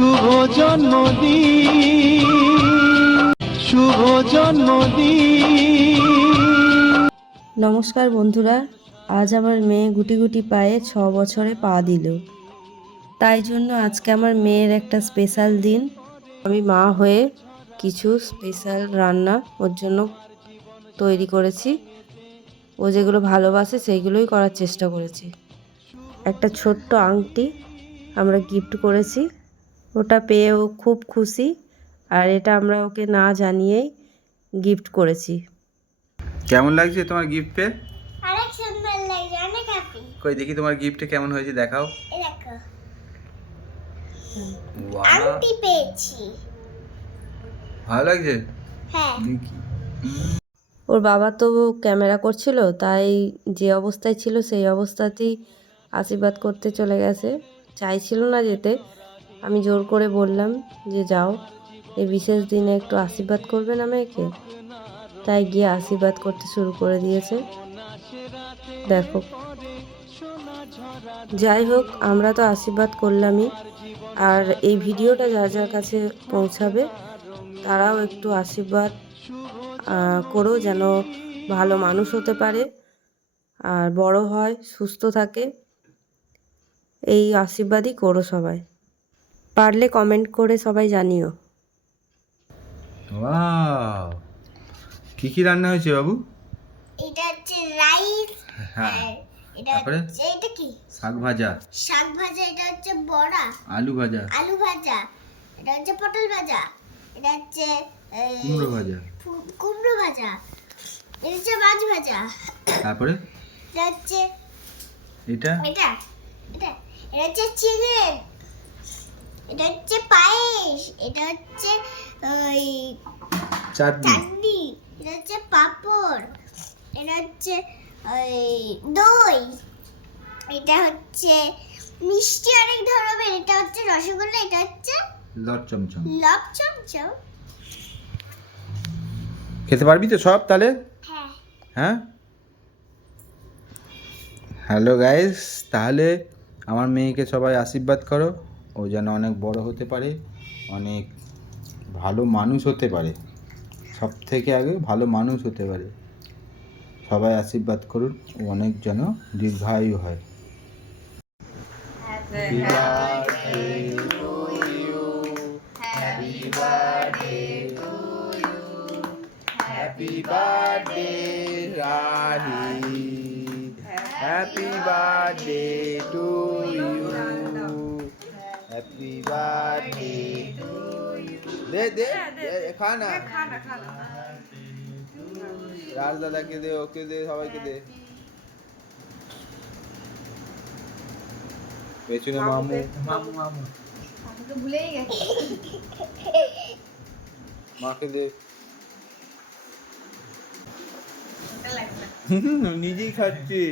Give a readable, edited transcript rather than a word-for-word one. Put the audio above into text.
শুভ জন্মদিন, শুভ জন্মদিন। নমস্কার বন্ধুরা, আজ আমার মেয়ে গুটি গুটি পায়ে 6 বছরে পা দিল। তাই জন্য আজকে আমার মেয়ের একটা স্পেশাল দিন। আমি মা হয়ে কিছু স্পেশাল রান্না ওর জন্য তৈরি করেছি। ও যেগুলো ভালোবাসে সেইগুলোই করার চেষ্টা করেছি। একটা ছোট্ট আংটি আমরা গিফট করেছি, ওটা পেয়ে ও খুব খুশি। আর এটা আমরা ওকে না জানিয়েই গিফট করেছি। কেমন লাগছে তোমার গিফট পেয়ে? অনেক সুন্দর লাগছে, অনেক হ্যাপি। কই দেখি তোমার গিফটে কেমন হয়েছে দেখাও। এই দেখো, ওয়াও, আংটি পেয়েছি। ভালো লাগছে হ্যাঁ, দেখি। ওর বাবা তো ক্যামেরা করছিল, তাই যে অবস্থায় ছিল সেই অবস্থাতেই আশীর্বাদ করতে চলে গেছে। চাইছিল না যেতে, আমি জোর করে বললাম যে যাও, এই বিশেষ দিনে একটু আশীর্বাদ করবে না মেয়েকে। তাই গিয়ে আশীর্বাদ করতে শুরু করে দিয়েছে। দেখো, যাই হোক, আমরা তো আশীর্বাদ করলামই। আর এই ভিডিওটা যার যার কাছে পৌঁছাবে তারাও একটু আশীর্বাদ করো, যেন ভালো মানুষ হতে পারে আর বড় হয়, সুস্থ থাকে। এই আশীর্বাদই করো সবাই। পারলে কমেন্ট করে সবাই জানিও। ওয়াও, কি কি রান্না হয়েছে বাবু? এটা হচ্ছে রাইস। হ্যাঁ, এটা তারপরে হচ্ছে, এটা কি? শাক ভাজা, শাক ভাজা। এটা হচ্ছে বড়া, আলু ভাজা, আলু ভাজা। এটা হচ্ছে পটল ভাজা। এটা হচ্ছে কুমড়ো ভাজা, কুমড়ো ভাজা। এটা হচ্ছে মাছ ভাজা। তারপরে এটা হচ্ছে এটা এটা এটা এটা হচ্ছে চিকেন। এটা হচ্ছে পায়েস। এটা হচ্ছে ওই চাটনি, চাটনি। এটা হচ্ছে পাঁপড়। এটা হচ্ছে ওই দই। এটা হচ্ছে মিষ্টি অনেক ধরনের। এটা হচ্ছে রসগোল্লা। এটা হচ্ছে লট চমচম। লব চমচম। খেতে পারবি তো সব তাহলে? হ্যাঁ, হ্যাঁ, হ্যালো গাইস, তাহলে আমার মেয়েকে সবাই আশীর্বাদ করো, ও যেন অনেক বড় হতে পারে, অনেক ভালো মানুষ হতে পারে। সব থেকে আগে ভালো মানুষ হতে পারে। সবাই আশীর্বাদ করুন, ও অনেক যেন দীর্ঘায়ু হয়। Happy birthday, Rahi. Happy birthday to you. Happy birthday to you. दे खाना राज दादा के दे, ओके दे, সবাইকে দে। পেছনে মামু মামু মামু আমাকে ভুলেই গেছে। মাকে দে। নিজেই খাচ্ছি।